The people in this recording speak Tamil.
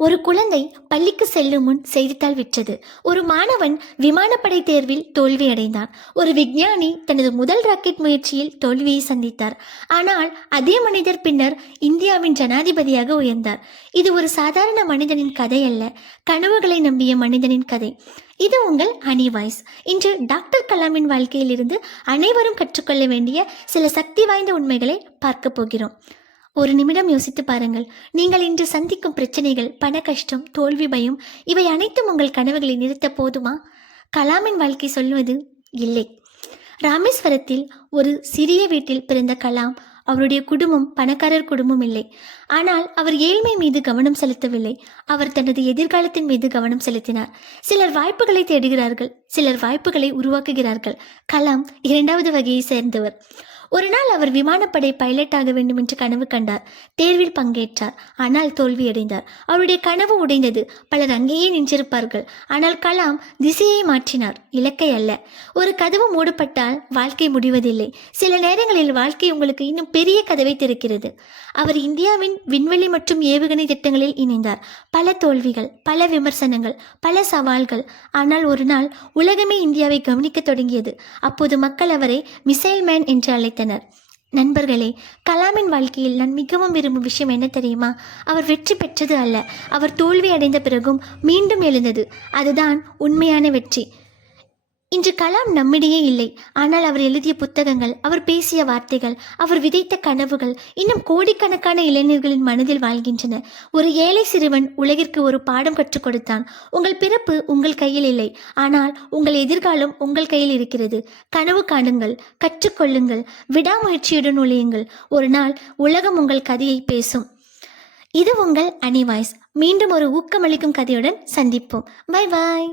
ஒரு குழந்தை பள்ளிக்கு செல்லும் முன் செய்தித்தாள் விற்றது. ஒரு மாணவன் விமானப்படை தேர்வில் தோல்வியடைந்தான். ஒரு விஞ்ஞானி தனது முதல் ராக்கெட் முயற்சியில் தோல்வியை சந்தித்தார். ஆனால் அதே மனிதர் பின்னர் இந்தியாவின் ஜனாதிபதியாக உயர்ந்தார். இது ஒரு சாதாரண மனிதனின் கதை அல்ல, கனவுகளை நம்பிய மனிதனின் கதை. இது உங்கள் ஹனி வாய்ஸ். இன்று டாக்டர் கலாமின் வாழ்க்கையில் இருந்து அனைவரும் கற்றுக்கொள்ள வேண்டிய சில சக்தி வாய்ந்த உண்மைகளை பார்க்க போகிறோம். ஒரு நிமிடம் யோசித்து பாருங்கள். நீங்கள் இன்று சந்திக்கும் பிரச்சனைகள், பண கஷ்டம், தோல்வி, பயம், இவை அனைத்தும் உங்கள் கனவுகளை நிறுத்த போதுமா? கலாமின் வாழ்க்கை சொல்வது இல்லை. ராமேஸ்வரத்தில் ஒரு சிறிய வீட்டில் பிறந்த கலாம். அவருடைய குடும்பம் பணக்காரர் குடும்பம் இல்லை. ஆனால் அவர் ஏழ்மை மீது கவனம் செலுத்தவில்லை. அவர் தனது எதிர்காலத்தின் மீது கவனம் செலுத்தினார். சிலர் வாய்ப்புகளை தேடுகிறார்கள், சிலர் வாய்ப்புகளை உருவாக்குகிறார்கள். கலாம் இரண்டாவது வகையை சேர்ந்தவர். ஒரு நாள் அவர் விமானப்படை பைலட் ஆக வேண்டும் என்று கனவு கண்டார். தேர்வில் பங்கேற்றார், ஆனால் தோல்வியடைந்தார். அவருடைய கனவு உடைந்தது. பலர் அங்கேயே நின்றிருப்பார்கள். ஆனால் கலாம் திசையை மாற்றினார், இலக்கை அல்ல. ஒரு கதவு மூடப்பட்டால் வாழ்க்கை முடிவதில்லை. சில நேரங்களில் வாழ்க்கை உங்களுக்கு இன்னும் பெரிய கதவை திறக்கிறது. அவர் இந்தியாவின் விண்வெளி மற்றும் ஏவுகணை திட்டங்களில் இணைந்தார். பல தோல்விகள், பல விமர்சனங்கள், பல சவால்கள். ஆனால் ஒரு நாள் உலகமே இந்தியாவை கவனிக்க தொடங்கியது. அப்போது மக்கள் அவரை மிசைல் மேன் என்று அழைத்தனர். நண்பர்களே, கலாமின் வாழ்க்கையில் நான் மிகவும் விரும்பும் விஷயம் என்ன தெரியுமா? அவர் வெற்றி பெற்றது அல்ல, அவர் தோல்வி அடைந்த பிறகும் மீண்டும் எழுந்தது. அதுதான் உண்மையான வெற்றி. இன்று கலாம் நம்மிடையே இல்லை. ஆனால் அவர் எழுதிய புத்தகங்கள், அவர் பேசிய வார்த்தைகள், அவர் விதைத்த கனவுகள் இன்னும் கோடிக்கணக்கான இளைஞர்களின் மனதில் வாழ்கின்றன. ஒரு ஏழை சிறுவன் உலகிற்கு ஒரு பாடம் கற்றுக் கொடுத்தான். உங்கள் பிறப்பு உங்கள் கையில் இல்லை, ஆனால் உங்கள் எதிர்காலம் உங்கள் கையில் இருக்கிறது. கனவு காணுங்கள், கற்றுக்கொள்ளுங்கள், விடாமுயற்சியுடன் உழையுங்கள். ஒரு நாள் உலகம் உங்கள் கதையை பேசும். இது உங்கள் ஹனி வாய்ஸ். மீண்டும் ஒரு ஊக்கமளிக்கும் கதையுடன் சந்திப்போம். Bye bye.